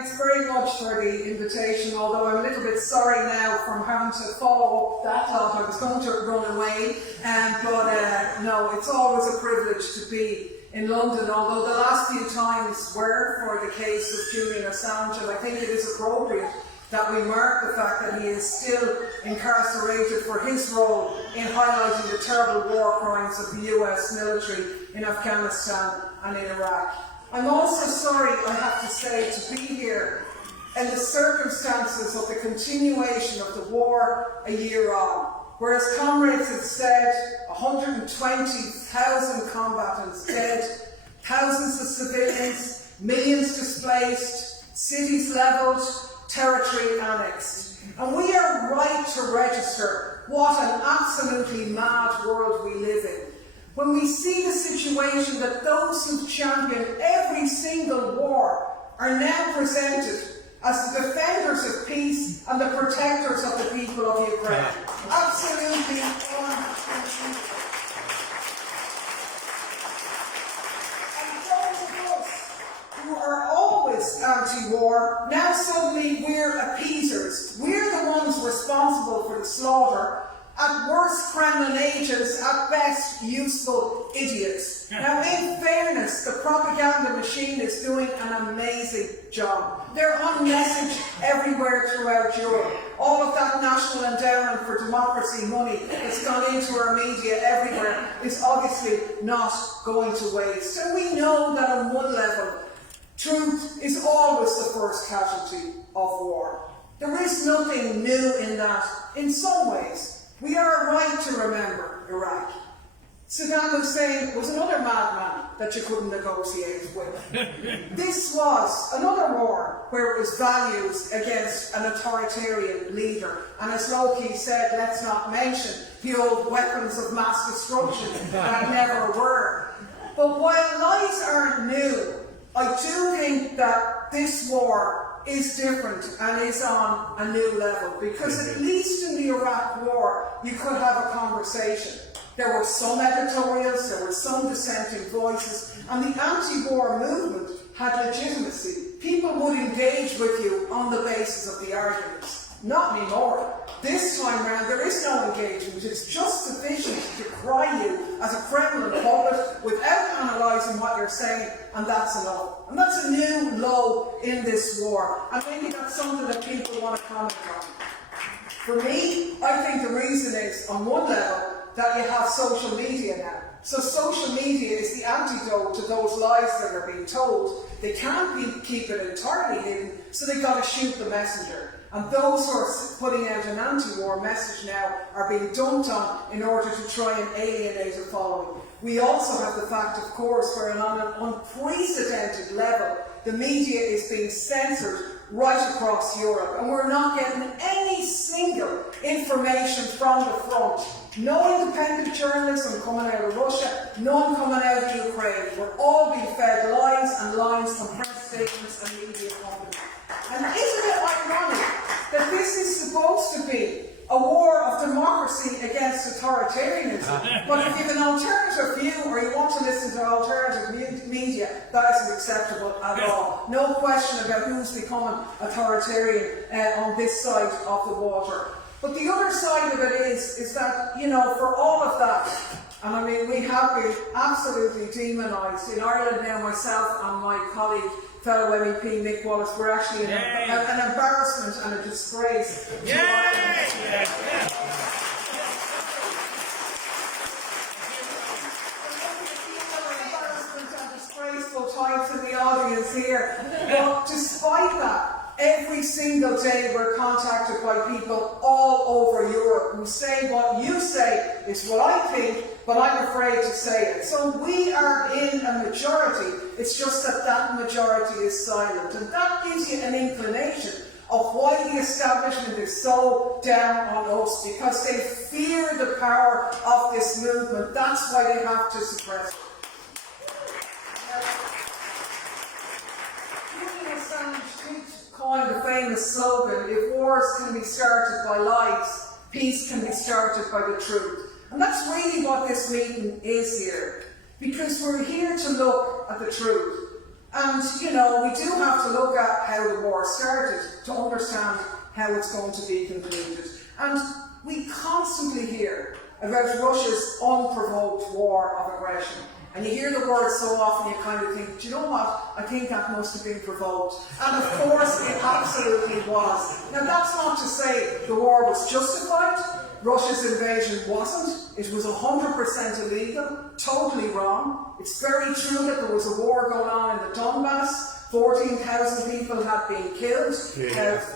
Thanks very much for the invitation, although I'm a little bit sorry now from having to follow up that thought. I was going to run away, but no, it's always a privilege to be in London, although the last few times were for the case of Julian Assange, and I think it is appropriate that we mark the fact that he is still incarcerated for his role in highlighting the terrible war crimes of the US military in Afghanistan and in Iraq. I'm also sorry, I have to say, to be here in the circumstances of the continuation of the war a year on. Whereas comrades have said 120,000 combatants dead, thousands of civilians, millions displaced, cities levelled, territory annexed. And we are right to register what an absolutely mad world we live in. When we see the situation that those who've championed every single war are now presented as the defenders of peace and the protectors of the people of Ukraine. Absolutely. And those of us who are always anti-war, now suddenly we're appeasers. We're the ones responsible for the slaughter. At worst, Kremlin agents, at best, useful idiots. Now, in fairness, the propaganda machine is doing an amazing job. They're on message everywhere throughout Europe. All of that National Endowment for Democracy money that's gone into our media everywhere is obviously not going to waste. And we know that on one level, truth is always the first casualty of war. There is nothing new in that, in some ways. We are right to remember Iraq. Saddam Hussein was another madman that you couldn't negotiate with. This was another war where it was values against an authoritarian leader. And as Loki said, let's not mention the old weapons of mass destruction that never were. But while lies aren't new, I do think that this war is different and is on a new level, because at least in the Iraq war you could have a conversation. There were some editorials, there were some dissenting voices, and the anti-war movement had legitimacy. People would engage with you on the basis of the arguments. Not anymore. This time round there is no engagement. It's just sufficient to cry you as a Kremlin puppet without analysing what you're saying, and that's enough. And that's a new low in this war. And maybe that's something that people want to comment on. For me, I think the reason is, on one level, that you have social media now. So social media is the antidote to those lies that are being told. They can't keep it entirely hidden, so they've got to shoot the messenger. And those who are putting out an anti-war message now are being dumped on in order to try and alienate a following. We also have the fact, of course, where on an unprecedented level, the media is being censored right across Europe, and we're not getting any single information from the front. No independent journalism coming out of Russia, none coming out of Ukraine. We're all being fed lies and lines from press statements and media companies. And isn't it ironic that this is supposed to be a war of democracy against authoritarianism, but if you have an alternative view or you want to listen to alternative media, that isn't acceptable at all. No question about who's becoming authoritarian on this side of the water. But the other side of it is that, you know, for all of that, and I mean, we have been absolutely demonised. In Ireland now, myself and my colleague, fellow MEP Nick Wallace, we're actually an embarrassment and a disgrace. To Ireland. Embarrassment and disgraceful times in the audience here. But despite that, every single day we're contacted by people all over Europe who say what you say is what I think, but I'm afraid to say it. So we are in a majority, it's just that that majority is silent. And that gives you an inclination of why the establishment is so down on us, because they fear the power of this movement. That's why they have to suppress it. Julian Assange coined the famous slogan, if wars can be started by lies, peace can be started by the truth. And that's really what this meeting is here. Because we're here to look at the truth. And, you know, we do have to look at how the war started to understand how it's going to be concluded. And we constantly hear about Russia's unprovoked war of aggression. And you hear the word so often, you kind of think, do you know what? I think that must have been provoked. And of course, it absolutely was. Now, that's not to say the war was justified. Russia's invasion wasn't. It was 100% illegal, totally wrong. It's very true that there was a war going on in the Donbass. 14,000 people had been killed.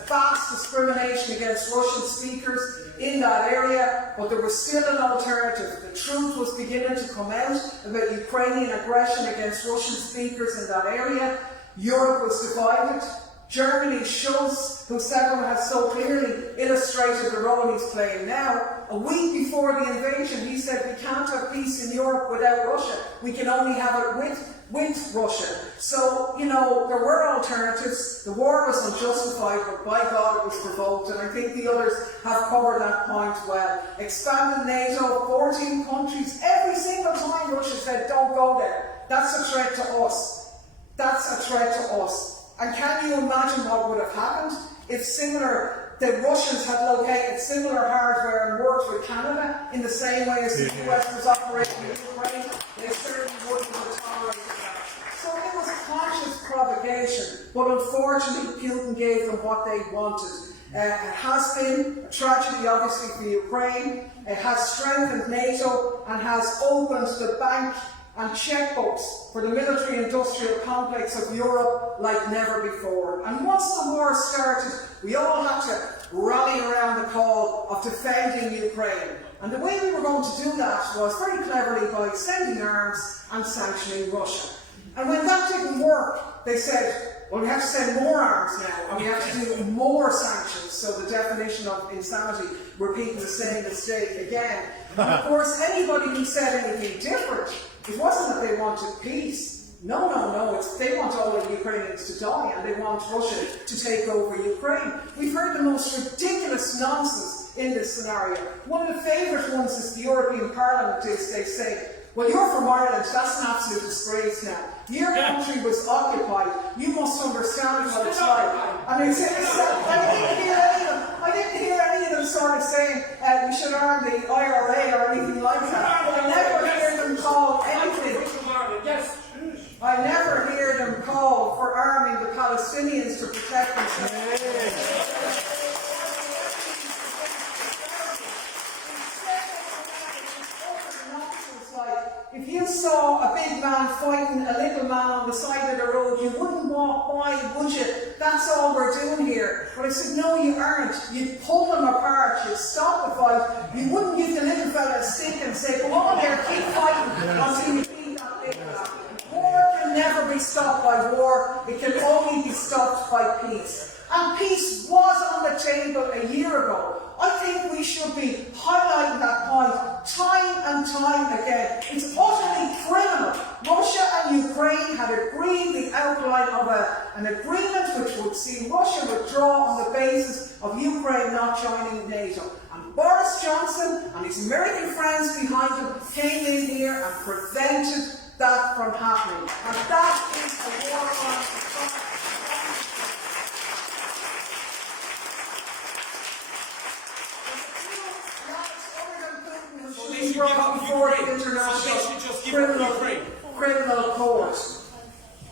Vast discrimination against Russian speakers in that area, but there was still an alternative. The truth was beginning to come out about Ukrainian aggression against Russian speakers in that area. Europe was divided. Germany's Schulz, who has so clearly illustrated the role he's playing now, a week before the invasion, he said we can't have peace in Europe without Russia. We can only have it with Russia. So, you know, there were alternatives. The war was unjustified, but by God it was provoked, and I think the others have covered that point well. Expanded NATO, 14 countries, every single time Russia said don't go there. That's a threat to us. That's a threat to us. And can you imagine what would have happened if the Russians had located similar hardware and worked with Canada in the same way as the US was operating in Ukraine? They certainly wouldn't have tolerated that. So it was conscious provocation, but unfortunately Putin gave them what they wanted. It has been a tragedy, obviously, for Ukraine. It has strengthened NATO and has opened the bank and checkbooks for the military-industrial complex of Europe like never before. And once the war started, we all had to rally around the call of defending Ukraine. And the way we were going to do that was very cleverly by sending arms and sanctioning Russia. And when that didn't work, they said, well, we have to send more arms now, and we have to do more sanctions. So the definition of insanity, repeating the same mistake again. And of course, anybody who said anything different, it wasn't that they wanted peace. No. They want all the Ukrainians to die, and they want Russia to take over Ukraine. We've heard the most ridiculous nonsense in this scenario. One of the favourite ones is the European Parliament. They say, well, you're from Ireland, that's an absolute disgrace now. Your country was occupied, you must understand what it's like. And they say, I didn't hear any of them sort of saying we should arm the IRA or anything like that. I never hear them call anything. I never hear them call for arming the Palestinians to protect themselves. If you saw a big man fighting a little man on the side of the road, you wouldn't walk by, would you? That's all we're doing here. But I said, no, you aren't. You'd pull them apart, you'd stop the fight. You wouldn't give the little fella a stick and say, come on there, keep fighting until you beat that big man. War can never be stopped by war. It can only be stopped by peace. And peace was on the table a year ago. I think we should be highlighting that point time and time again. It's utterly criminal. Russia and Ukraine had agreed the outline of an agreement which would see Russia withdraw on the basis of Ukraine not joining NATO. And Boris Johnson and his American friends behind him came in here and prevented that from happening. And that is a war on brought before the International Criminal Court.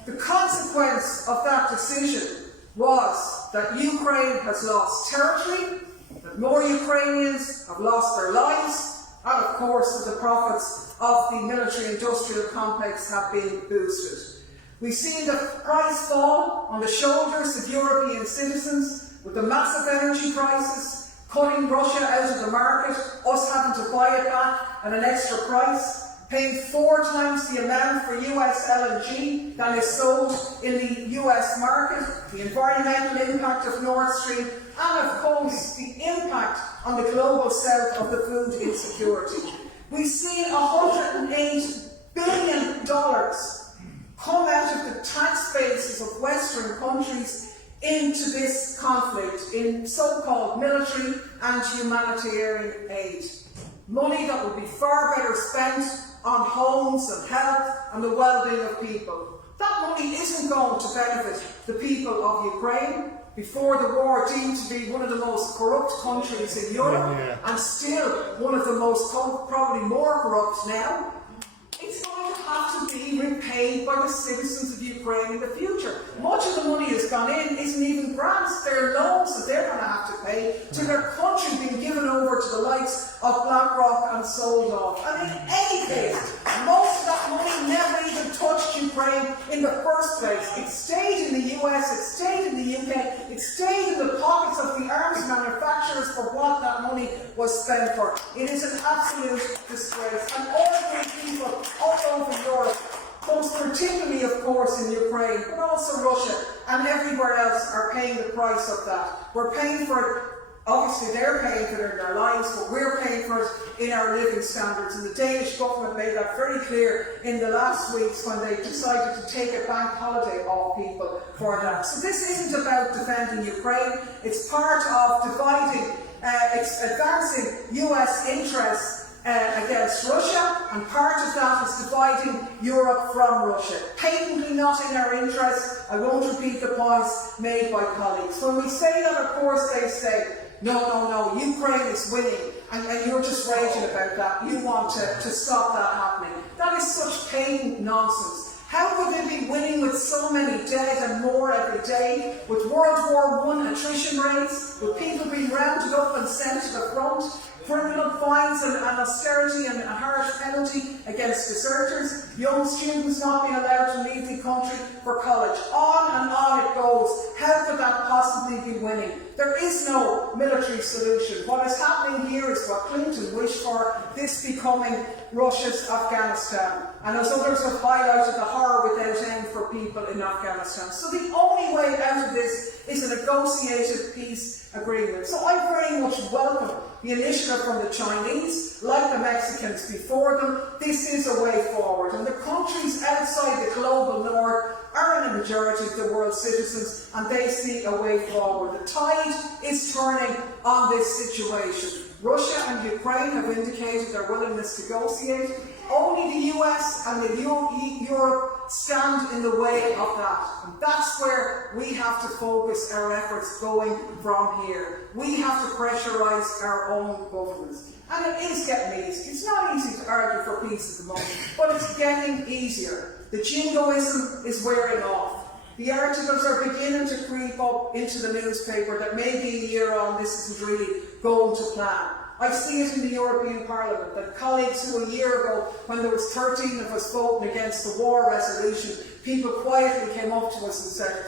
The consequence of that decision was that Ukraine has lost territory, that more Ukrainians have lost their lives, and of course that the profits of the military-industrial complex have been boosted. We've seen the price fall on the shoulders of European citizens with the massive energy crisis, cutting Russia out of the market, us having to buy it back at an extra price, paying 4 times the amount for US LNG than is sold in the US market, the environmental impact of Nord Stream, and of course the impact on the global south of the food insecurity. We've seen $108 billion come out of the tax bases of Western countries into this conflict in so-called military and humanitarian aid. Money that would be far better spent on homes and health and the well-being of people. That money isn't going to benefit the people of Ukraine, before the war deemed to be one of the most corrupt countries in Europe, and still one of the most, probably more corrupt now. It's going to have to be repaid by the citizens of Ukraine in the future. Much of the money that's gone in isn't even grants, they're loans that they're going to have to pay to their country being given over to the likes of BlackRock and sold off. And in any case, most of that money never even touched Ukraine in the first place. It stayed in the US, it stayed in the UK, it stayed in the pockets of the arms manufacturers for what that money was spent for. It is an absolute disgrace. And ordinary people all over Europe, most particularly of course in Ukraine, but also Russia and everywhere else, are paying the price of that. We're paying for it. Obviously they're paying for it in their lives, but we're paying for it in our living standards. And the Danish government made that very clear in the last weeks when they decided to take a bank holiday off people for that. So this isn't about defending Ukraine, it's part of dividing, advancing US interests against Russia, and part of that is dividing Europe from Russia. Patently not in our interests. I won't repeat the points made by colleagues. When we say that, of course, they say, no, Ukraine is winning, and you're just raging about that. You want to stop that happening. That is such patent nonsense. How could they be winning with so many dead and more every day, with World War I attrition rates, with people being rounded up and sent to the front, criminal fines and austerity and a harsh penalty against deserters, young students not being allowed to leave the country for college. On and on it goes. How could that possibly be winning? There is no military solution. What is happening here is what Clinton wished for, this becoming Russia's Afghanistan. And as others have highlighted, the horror without end for people in Afghanistan. So the only way out of this is a negotiated peace agreement. So I very much welcome the initiative from the Chinese, like the Mexicans before them. This is a way forward. And the countries outside the global north are in a majority of the world's citizens, and they see a way forward. The tide is turning on this situation. Russia and Ukraine have indicated their willingness to negotiate. Only the US and Europe stand in the way of that. And that's where we have to focus our efforts going from here. We have to pressurise our own governments. And it is getting easy. It's not easy to argue for peace at the moment, but it's getting easier. The jingoism is wearing off. The articles are beginning to creep up into the newspaper that maybe a year on this isn't really going to plan. I see it in the European Parliament that colleagues who a year ago, when there was 13 of us voting against the war resolution, people quietly came up to us and said,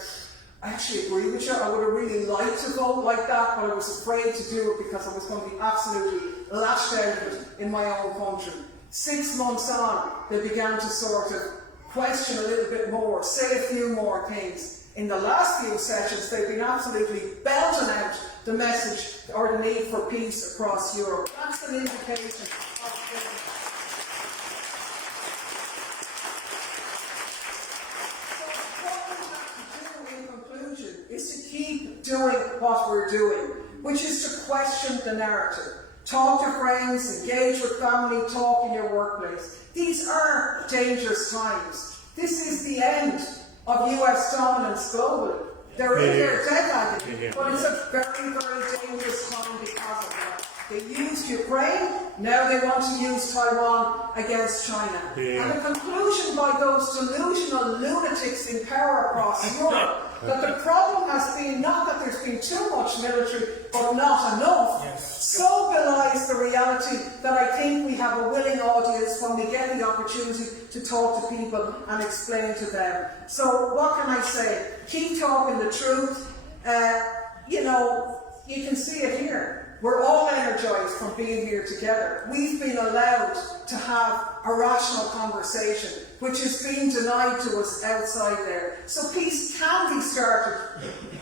I actually agree with you, I would have really liked to vote like that, but I was afraid to do it because I was going to be absolutely lashed out of it in my own country. 6 months on, they began to sort of question a little bit more, say a few more things. In the last few sessions, they've been absolutely belting out the message or the need for peace across Europe. That's an indication of So what we have to do in conclusion is to keep doing what we're doing, which is to question the narrative. Talk to friends, engage with family, talk in your workplace. These are dangerous times. This is the end of US dominance globally. They're in their deadline, but it's a very, very dangerous time because of that. They used Ukraine, now they want to use Taiwan against China. And the conclusion by those delusional lunatics in power across Europe that the problem has been not that there's been too much military, but not enough, so belies the reality that I think we have a willing audience when we get the opportunity to talk to people and explain to them. So what can I say? Keep talking the truth. You can see it here. We're all energised from being here together. We've been allowed to have a rational conversation, which is being denied to us outside there. So peace can be started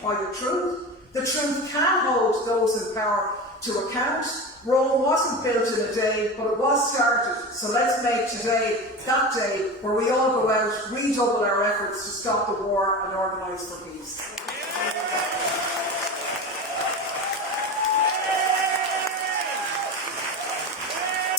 by the truth. The truth can hold those in power to account. Rome wasn't built in a day, but it was started. So let's make today that day where we all go out, redouble our efforts to stop the war and organise for peace.